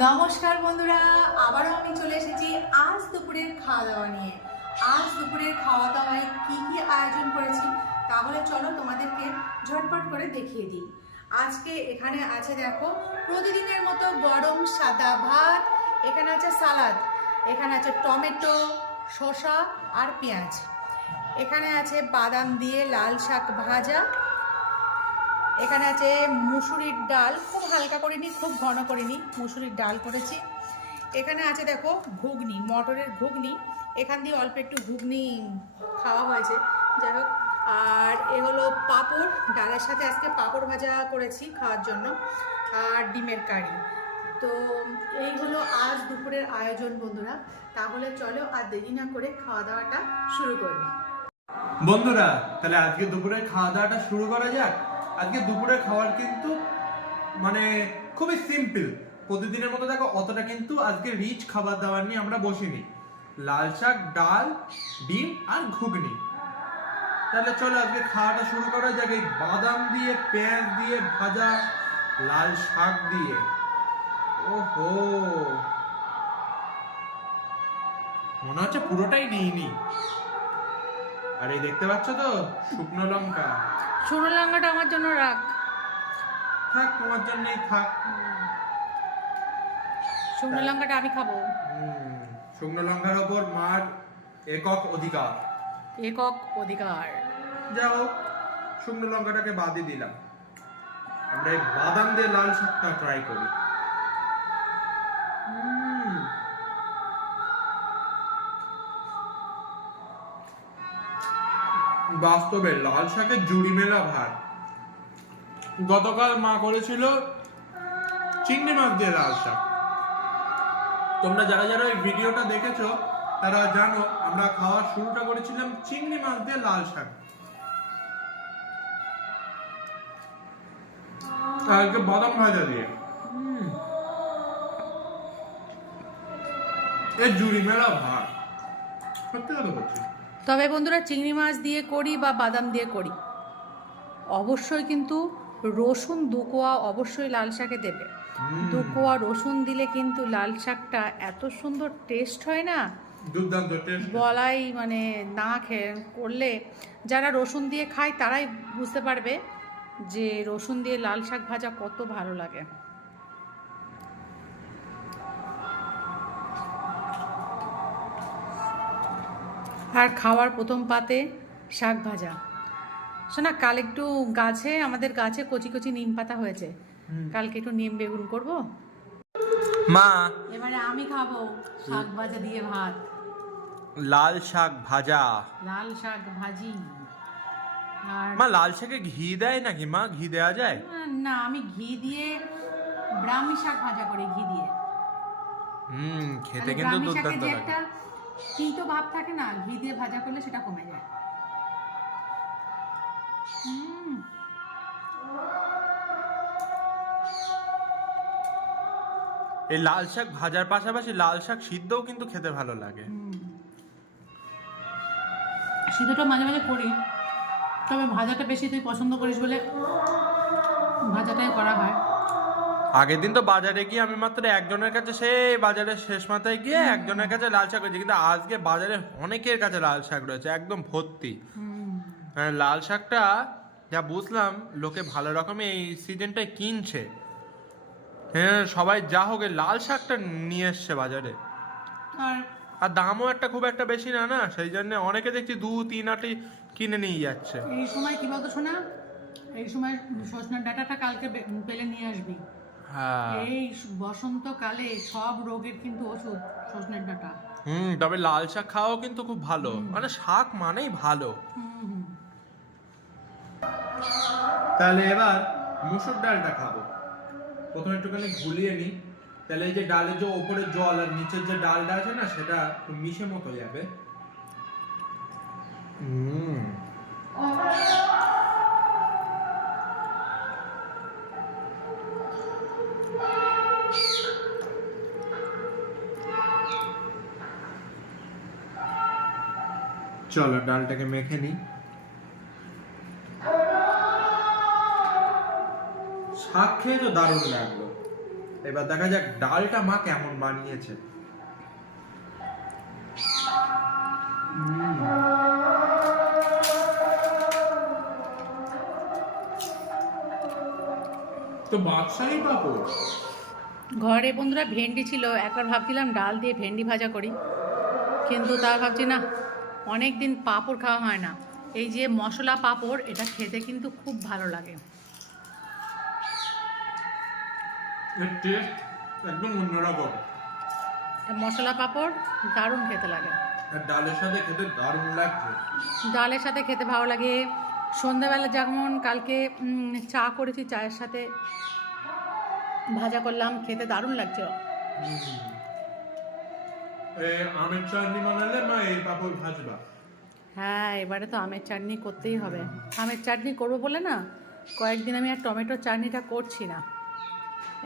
নমস্কার বন্ধুরা, আবারও আমি চলে এসেছি আজ দুপুরের খাওয়া দাওয়া নিয়ে। আজ দুপুরের খাওয়া দাওয়ায় কি কি আয়োজন করেছি তাহলে চলো তোমাদেরকে ঝটপট করে দেখিয়ে দিই। আজকে এখানে আছে দেখো প্রতিদিনের মতো গরম সাদা ভাত, এখানে আছে সালাদ, এখানে আছে টমেটো, শসা আর পেঁয়াজ, এখানে আছে বাদাম দিয়ে লাল শাক ভাজা, এখানে আছে মুসুরির ডাল, খুব হালকা করিনি খুব ঘন করিনি, মুসুরির ডাল করেছি। এখানে আছে দেখো ঘুগনি, মটরের ঘুগনি, এখান দিয়ে অল্প একটু ঘুগনি খাওয়া হয়েছে, যাই হোক। আর এ হলো পাঁপড়, ডালের সাথে আজকে পাঁপড় ভাজা করেছি খাওয়ার জন্য, আর ডিমের কারি। তো এই হলো আজ দুপুরের আয়োজন বন্ধুরা। তাহলে চলো আর দেরি না করে খাওয়া দাওয়াটা শুরু করি। বন্ধুরা, তাহলে আজকে দুপুরের খাওয়া দাওয়াটা শুরু করা যাক। আজকে দুপুরের খাবার কিন্তু মানে খুবই সিম্পল, প্রতিদিনের মতো দেখো অতটা কিন্তু আজকে রিচ খাবার দাবার নিয়ে আমরা বসিনি। লাল শাক, ডাল, ডিম আর ঘুগনি। তাহলে চলো আজকে খাওয়াটা শুরু করা যাক। এই বাদাম দিয়ে, পেঁয়াজ দিয়ে ভাজা লাল শাক দিয়ে, ওহো মনে হচ্ছে পুরোটাই নিইনি। আর এই দেখতে পাচ্ছ তো শুকনো লঙ্কা, শুকনো লঙ্কাটা আমার জন্য রাখ, থাক তোমার জন্যই থাক। শুকনো লঙ্কাটা আমি খাবো। শুকনো লঙ্কার ওপর মার একক অধিকার। একক অধিকার। যা হোক, শুকনো লঙ্কাটাকে বাদই দিলাম। আমরা এই বাদাম দিয়ে লাল শাকটা ট্রাই করি। বাস্তবে লাল শাকের জুড়ি মেলা ভাত। গতকাল মা করেছিল চিংড়ি মাছ দিয়ে লাল শাক। তোমরা যারা যারা এই ভিডিওটা দেখেছো তারা জানো আমরা খাওয়ার শুরুটা করেছিলাম চিংড়ি মাছ দিয়ে লাল শাক। কালকে বাদাম ভাজা দিয়ে এই জুড়ি মেলা ভাত, সত্যি কথা বলছি। তবে বন্ধুরা, চিংড়ি মাছ দিয়ে করি বা বাদাম দিয়ে করি, অবশ্যই কিন্তু রসুন দুকোয়া অবশ্যই লাল শাকে দেবে। দুকোয়া রসুন দিলে কিন্তু লাল শাকটা এত সুন্দর টেস্ট হয় না, দুর্দান্ত টেস্ট। বলাই মানে না খেয়ে করলে যারা রসুন দিয়ে খায় তারাই বুঝতে পারবে যে রসুন দিয়ে লাল শাক ভাজা কত ভালো লাগে। আর খাওয়ার প্রথম পাতে শাক ভাজা। শোনা, কাল একটু আমাদের গাছে কচি কচি নিম পাতা হয়েছে, কালকে একটু নিম বেগুন করব। মা, এবারে আমি খাবো শাক ভাজা দিয়ে ভাত, লাল শাক ভাজা। লাল শাক ভাজি। আর মা, লাল শাকে ঘি দেয় নাকি মা? ঘি দেওয়া যায়? না, আমি ঘি দিয়ে ব্রাহ্মী শাক ভাজা করি, ঘি দিয়ে। খেতে কিন্তু ব্রাহ্মী শাকের দুর্দান্ত যে লাগে। একটা তিতো ভাব থাকে না, ঘি দিয়ে ভাজা করলে সেটা কমে যায়। এই লাল শাক ভাজার পাশাপাশি লাল শাক সিদ্ধও কিন্তু খেতে ভালো লাগে। সিদ্ধটা মাঝে মাঝে করি, তবে ভাজাটা বেশি তুই পছন্দ করিস বলে ভাজাটাই করা হয়। আগের দিন তো বাজারে গিয়ে আমি মাত্র একজনের কাছে, সেই বাজারের শেষ মাথায় গিয়ে একজনের কাছে লাল শাক রয়েছে, কিন্তু আজকে বাজারে অনেকের কাছে লাল শাক রয়েছে, একদম ভর্তি। লাল শাকটা যা বুঝলাম লোকে ভালো রকমের এই সিজনটায় কিনছে। হ্যাঁ, সবাই যা হোক লাল শাকটা নিয়ে এসছে বাজারে। আর দামও খুব একটা বেশি না, না সেই জন্য অনেকে দেখছি 2-3 আটি কিনে নিয়ে যাচ্ছে। এই সময় কি বলতো শোনা, এই সময় সজনের ডাঁটাটা কালকে পেলে নিয়ে আসবি। এই বসন্তকালে সব রোগের কিন্তু ওষুধ সজনের ডাঁটা। তবে লাল শাক খাওয়াও কিন্তু খুব ভালো, মানে শাক মানেই ভালো। তাহলে এবার মুসুর ডালটা খাবো। প্রথমে একটুখানি গুলিয়ে নিই, তাহলে এই যে ডালের যে ওপরের জল আর নিচের যে ডালটা আছে না, সেটা মিশে মতো যাবে। চলো ডালটাকে মেখে নিই। শাক খেয়ে তো দারুণ লাগলো। এবার দেখা যাক ডালটা মা কেমন বানিয়েছে। তো বাদশাহী পাপড় ঘরে বন্ধুরা ভেন্ডি ছিল, একবার ভাবছিলাম ডাল দিয়ে ভেন্ডি ভাজা করি, কিন্তু তা ভাবছি না, অনেক দিন পাঁপড় খাওয়া হয় না। এই যে মশলা পাঁপড়, এটা খেতে কিন্তু খুব ভালো লাগে। এর টেস্ট একদম অন্যরকম। মশলা পাঁপড় দারুণ খেতে লাগে, আর ডালের সাথে খেতে দারুণ লাগছে। ডালের সাথে খেতে ভালো লাগে। সন্ধ্যাবেলা যেমন কালকে চা করেছি, চায়ের সাথে ভাজা করলাম, খেতে দারুণ লাগছে। আমের চাটনি বানালে মা এই পাপড় ভাজবা? হ্যাঁ, এবারে তো আমের চাটনি করতেই হবে। আমের চাটনি করবো বলে না, কয়েকদিন আমি আর টমেটোর চাটনিটা করছি না,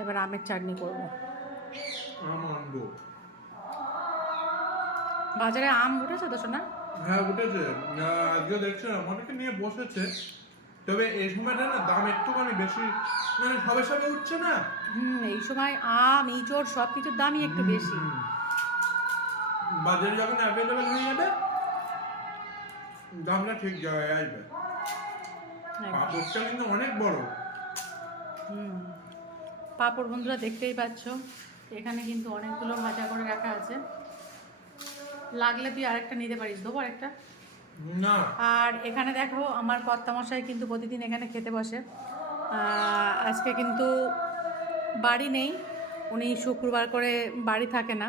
এবার আমের চাটনি করব। আম আনবো। বাজারে আম উঠেছে তো শোনা? হ্যাঁ উঠেছে, আজকে দেখছিলাম অনেকে নিয়ে বসেছে, তবে এই সময়টা না দাম একটুখানি বেশি, মানে সবে সবে উঠছে না। এই সময় আম, ইঁচড় সব কিছুর দামই একটু বেশি। বাজারে যখন অ্যাভেলেবেল হয়ে যাবে দামটা ঠিক জায়গায় আসবে। পাপড়টা কিন্তু অনেক বড়। পাঁপড় বন্ধুরা দেখতেই পাচ্ছ, এখানে কিন্তু অনেকগুলো ভাজা করে রাখা আছে। লাগলে তুই আরেকটা নিতে পারিস, দেবো আরেকটা? না। আর এখানে দেখো আমার কর্তামশাই কিন্তু প্রতিদিন এখানে খেতে বসে। আজকে কিন্তু বাড়ি নেই, উনি শুক্রবার করে বাড়ি থাকে না,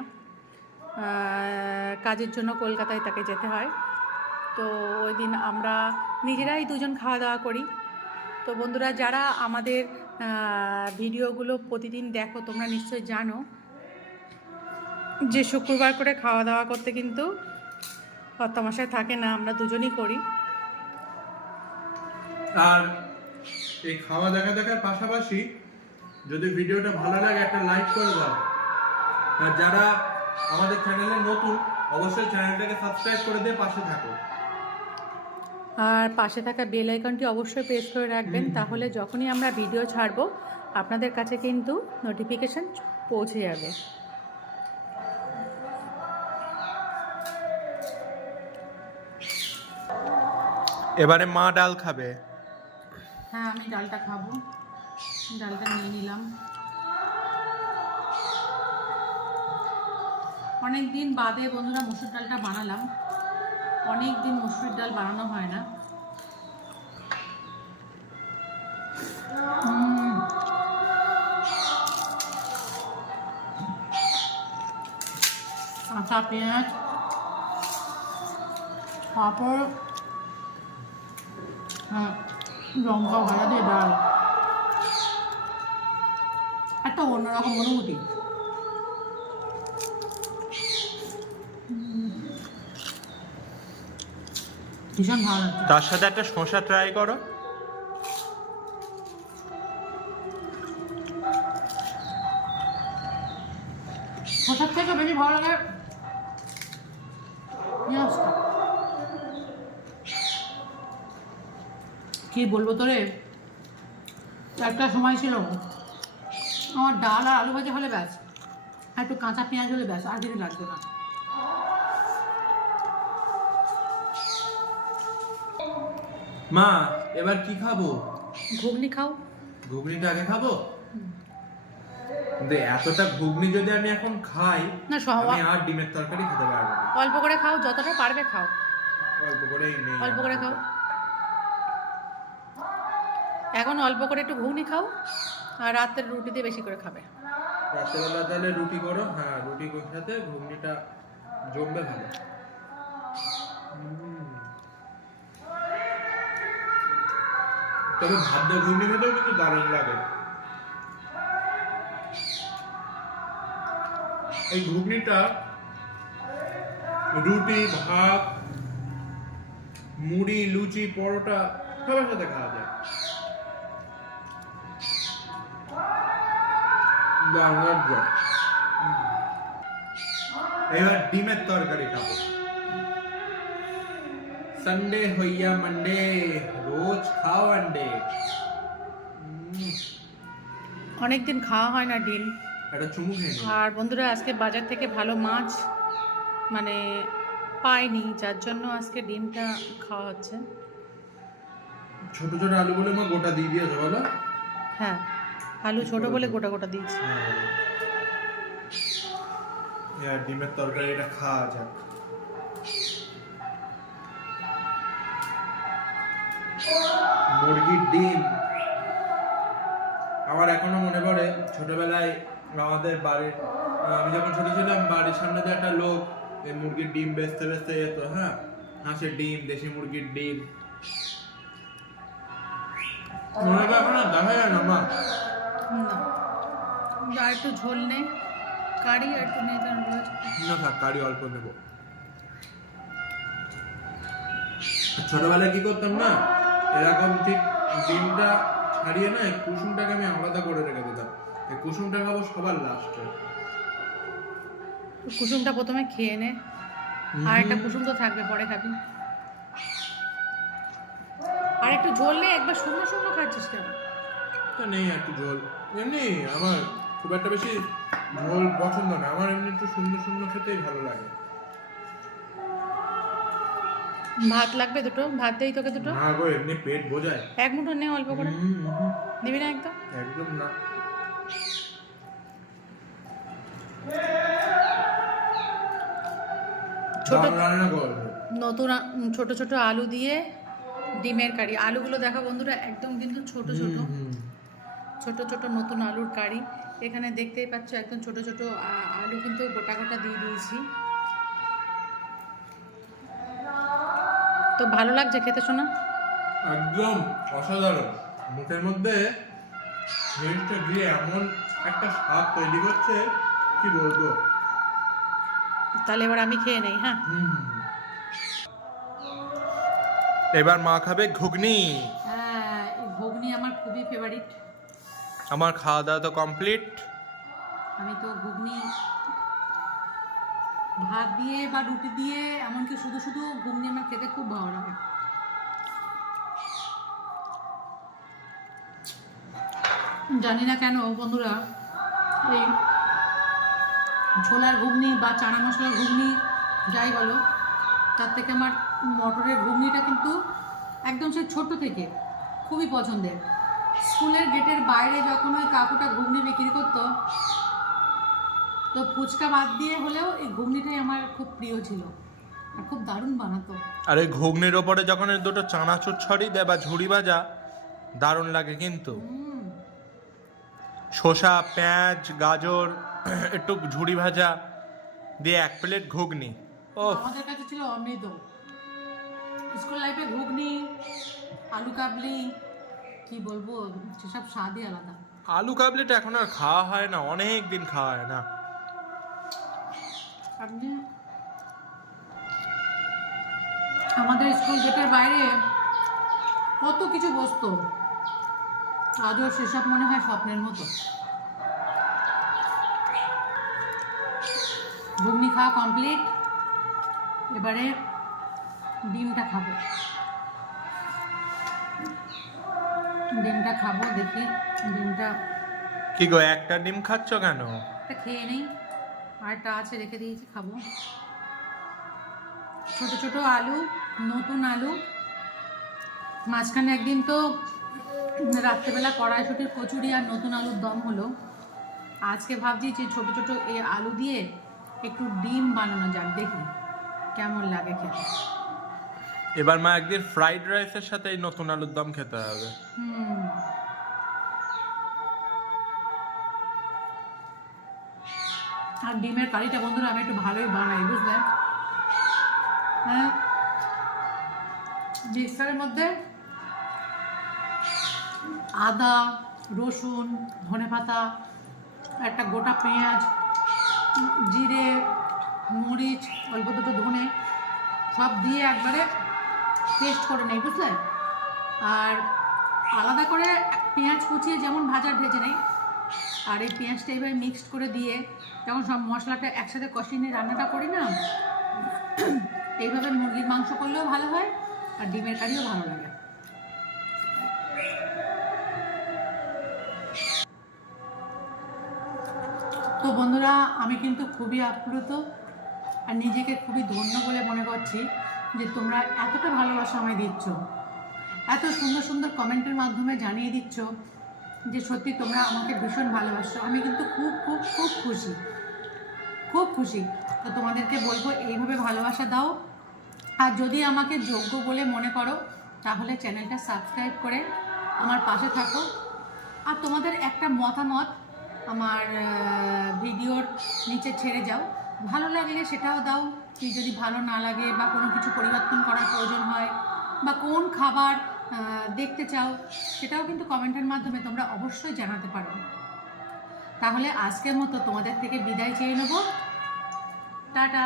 কাজের জন্য কলকাতায় তাকে যেতে হয়। তো ওই দিন আমরা নিজেরাই দুজন খাওয়া দাওয়া করি। তো বন্ধুরা, যারা আমাদের ভিডিওগুলো প্রতিদিন দেখো, তোমরা নিশ্চয়ই জানো যে শুক্রবার করে খাওয়া দাওয়া করতে কিন্তু কর্তামশাই থাকে না, আমরা দুজনই করি। আর এই খাওয়া দেখা দেখার পাশাপাশি যদি ভিডিওটা ভালো লাগে একটা লাইক করে দাও, আর যারা আমাদের চ্যানেলে নতুন অবশ্যই চ্যানেলটাকে সাবস্ক্রাইব করে দিয়ে পাশে থাকো। আর পাশে থাকা বেল আইকনটি অবশ্যই প্রেস করে রাখবেন, তাহলে যখনই আমরা ভিডিও ছাড়বো আপনাদের কাছে কিন্তু নোটিফিকেশন পৌঁছে যাবে। এবারে মা ডাল খাবে। হ্যাঁ, আমি ডালটা খাবো, ডালটা নিয়ে নিলাম। অনেক দিন বাদে বন্ধুরা মসুর ডালটা বানালাম, অনেক দিন মসুর ডাল বানানো হয় না। কাঁচা পেঁয়াজ, পাঁপড়, হ্যাঁ, লঙ্কা ভাজা দিয়ে ডাল, একটা অন্যরকম অনুভূতি। ভীষণ ভালো লাগছে। তার সাথে একটা শসা ট্রাই করো। শসার থেকে বেশি ভালো লাগে পেঁয়াজটা। কি বলবো তোরে, একটা সময় ছিল আমার ডাল আর আলু ভাজা হলে ব্যাস, আর একটু কাঁচা পেঁয়াজ হলে ব্যাস, আর কিছু লাগবে না। মা এবার কি খাবো? ঘুগনি খাও। ঘুগনিটা আগে খাবো, কিন্তু এতটা ঘুগনি যদি আমি এখন খাই না, আমি আর ডিমের তরকারি খেতে পারবো না। অল্প করে খাও, যতটা পারবে খাও, অল্প করেই নেই, অল্প করে খাও। এখন অল্প করে একটু ঘুগনি খাও, আর রাতের রুটি দিয়ে বেশি করে খাবে। রাত্রেবেলা তাহলে রুটি করো। হ্যাঁ, রুটি সাথে ঘুগনিটা জমবে ভালো। তবে ভাত দিয়ে ঘুগনি খেতেও কিন্তু দারুণ লাগে। এই ঘুগনিটা রুটি, ভাত, মুড়ি, লুচি, পরোটা সবার সাথে খাওয়া যায়। এবার ডিমের তরকারি খাবো। সানডে হইয়া মানডে, রোজ খাও আন্ডে। অনেকদিন খাওয়া হয় না ডিম, একটা চুমু খেয়ে নিই। আর বন্ধুরা আজকে বাজার থেকে ভালো মাছ মানে পাইনি, যার জন্য আজকে ডিমটা খাওয়া হচ্ছে। ছোট ছোট আলু বলে মা গোটা দিয়ে দিয়েছে বলো? হ্যাঁ, আলু ছোট বলে গোটা গোটা দিয়েছি। হ্যাঁ, ডিমের তরকারিটা খাওয়া যাক। মুরগির ডিম আমার এখনো মনে পড়ে ছোটবেলায় আমাদের বাড়ির আমি যখন ছোট ছিলাম বাড়ির সামনে দিয়ে একটা লোক এই মুরগির ডিম বেচতে বেচতে যেত। হ্যাঁ, হাঁসের ডিম, দেশি মুরগির ডিম মনে হয় এখন আর দেখা যায় না মা। না, আর একটু ঝোল নেই, কারি আর একটু নেই, না থাক, কারি অল্প নেবো। ছোটবেলায় কি করতাম না, এরকম ঠিক ডিমটা ছাড়িয়ে না এই কুসুমটাকে আমি আলাদা করে রেখে দিতাম। এই কুসুমটা খাবো সবার লাস্টে। কুসুমটা প্রথমে খেয়ে নে, আর একটা কুসুম তো থাকবে, পরে খাবি। আর একটু ঝোল নেই, একবার শুকনো শুকনো খাচ্ছিস কেন? তো নেই একটু ঝোল, এমনি আমার খুব একটা বেশি ঝোল পছন্দ না, আমার এমনি একটু সুন্দর সুন্দর খেতেই ভালো লাগে। ভাত লাগবে দুটো, ভাত দেই তোকে দুটো। না গো, এমনি পেট বোঝায়। এক মুঠো নে অল্প করে, নিবি না একদম? একদম না। ছোট রান্না করবো নতুন ছোট ছোট আলু দিয়ে ডিমের কারি। আলুগুলো দেখো বন্ধুরা একদম কিন্তু ছোট ছোট ছোট ছোট নতুন আলুর কারি। এখানে দেখতেই পাচ্ছ একদম ছোট ছোট আলু কিন্তু গোটা গোটা দিয়ে দিয়েছি। তো ভালো লাগছে খেতে শোনা? একদম অসাধারণ। মুখের মধ্যে জিনিসটা দিয়ে এমন একটা স্বাদ তৈরি করছে কি বলবো। তাহলে এবার আমি খেয়ে নেই। হ্যাঁ, এবার মা খাবে ঘুগনি। হ্যাঁ, এই ঘুগনি আমার খুবই ফেভারিট। আমার খাওয়া দাওয়া তো কমপ্লিট। আমি তো ঘুগনি ভাত দিয়ে বা রুটি দিয়ে, এমনকি শুধু শুধু ঘুগনি আমার খেতে খুব ভালো লাগে। জানি না কেন বন্ধুরা, এই ছোলার ঘুগনি বা চানা মশলার ঘুগনি যাই বলো, তার থেকে আমার মটরের ঘুগনিটা কিন্তু একদম সেই ছোট থেকে খুবই পছন্দের। স্কুলের গেটের বাইরে যখন ওই কাকুটা ঘুগনি বিক্রি করতো, তো ফুচকা বাদ দিয়ে হলেও এই ঘুগনিটাই আমার খুব প্রিয় ছিল, আর খুব দারুণ বানাতো। আর এই ঘুগনির ওপরে যখন এই দুটো চানাচুর ছড়িয়ে দেয় বা ঝুড়ি ভাজা, দারুণ লাগে কিন্তু। শসা, পেঁয়াজ, গাজর, একটু ঝুড়ি ভাজা দিয়ে এক প্লেট ঘুগনি, ও আমাদের কাছে ছিল অমৃত। স্কুল লাইফে ঘুগনি, আলু কাবলি, কি বলবো, সেসব স্বাদই আলাদা। আলু কাবলিটা এখন আর খাওয়া হয় না, অনেক দিন খাওয়া হয় না। আপনি আমাদের স্কুল গেটের বাইরে কত কিছু বসতো, আজও সেসব মনে হয় স্বপ্নের মতো। ঘুগনি খাওয়া কমপ্লিট, এবারে ডিমটা খাবো। ডিমটা খাবো, দেখি ডিমটা। কি গো, একটা ডিম খাচ্ছ কেন? একটা খেয়ে নেই, আরটা আছে রেখে দিয়েছি, খাবো। ছোট ছোট আলু, নতুন আলু। মাঝখানে একদিন তো রাত্রেবেলা কড়াইশুটির কচুরি আর নতুন আলুর দম হলো। আজকে ভাবছি যে ছোট ছোট এই আলু দিয়ে একটু ডিম বানানো যাক, দেখি কেমন লাগে খেতে। এবার মা একদিন ফ্রাইড রাইসের সাথে এই নতুন আলুর দম খেতে হবে। আর ডিমের কারিটা বন্ধুরা আমি একটু ভালোই বানাই, বুঝলে? হ্যাঁ, মিক্সারের মধ্যে আদা, রসুন, ধনেপাতা, একটা গোটা পেঁয়াজ, জিরে, মরিচ, অল্প দুটো ধনে সব দিয়ে একবারে পেস্ট করে নেই, বুঝলে? আর আলাদা করে পেঁয়াজ কুচিয়ে যেমন ভাজার ভেজে নেই, আর এই পেঁয়াজটা এবার মিক্সড করে দিয়ে যখন সব মশলাটা একসাথে কষিয়ে নিয়ে রান্নাটা করি না, এইভাবে মুরগির মাংস করলেও ভালো হয় আর ডিমের কারিও ভালো লাগে। তো বন্ধুরা, আমি কিন্তু খুবই আপ্লুত আর নিজেকে খুবই ধন্য বলে মনে করছি যে তোমরা এতটা ভালোবাসা আমায় দিচ্ছ, এত সুন্দর সুন্দর কমেন্টের মাধ্যমে জানিয়ে দিচ্ছ যে সত্যি তোমরা আমাকে ভীষণ ভালোবাসো। আমি কিন্তু খুব খুব খুব খুশি, খুব খুশি। তো তোমাদেরকে বলবো এইভাবে ভালোবাসা দাও, আর যদি আমাকে যোগ্য বলে মনে করো তাহলে চ্যানেলটা সাবস্ক্রাইব করে আমার পাশে থাকো। আর তোমাদের একটা মতামত আমার ভিডিওর নিচে ছেড়ে যাও, ভালো লাগলে সেটাও দাও, কি যদি ভালো না লাগে বা কোনো কিছু পরিবর্তন করার প্রয়োজন হয় বা কোন খাবার দেখতে চাও সেটাও কিন্তু কমেন্টের মাধ্যমে তোমরা অবশ্যই জানাতে পারো। তাহলে আজকের মতো তোমাদের থেকে বিদায় চেয়ে নেব। টাটা।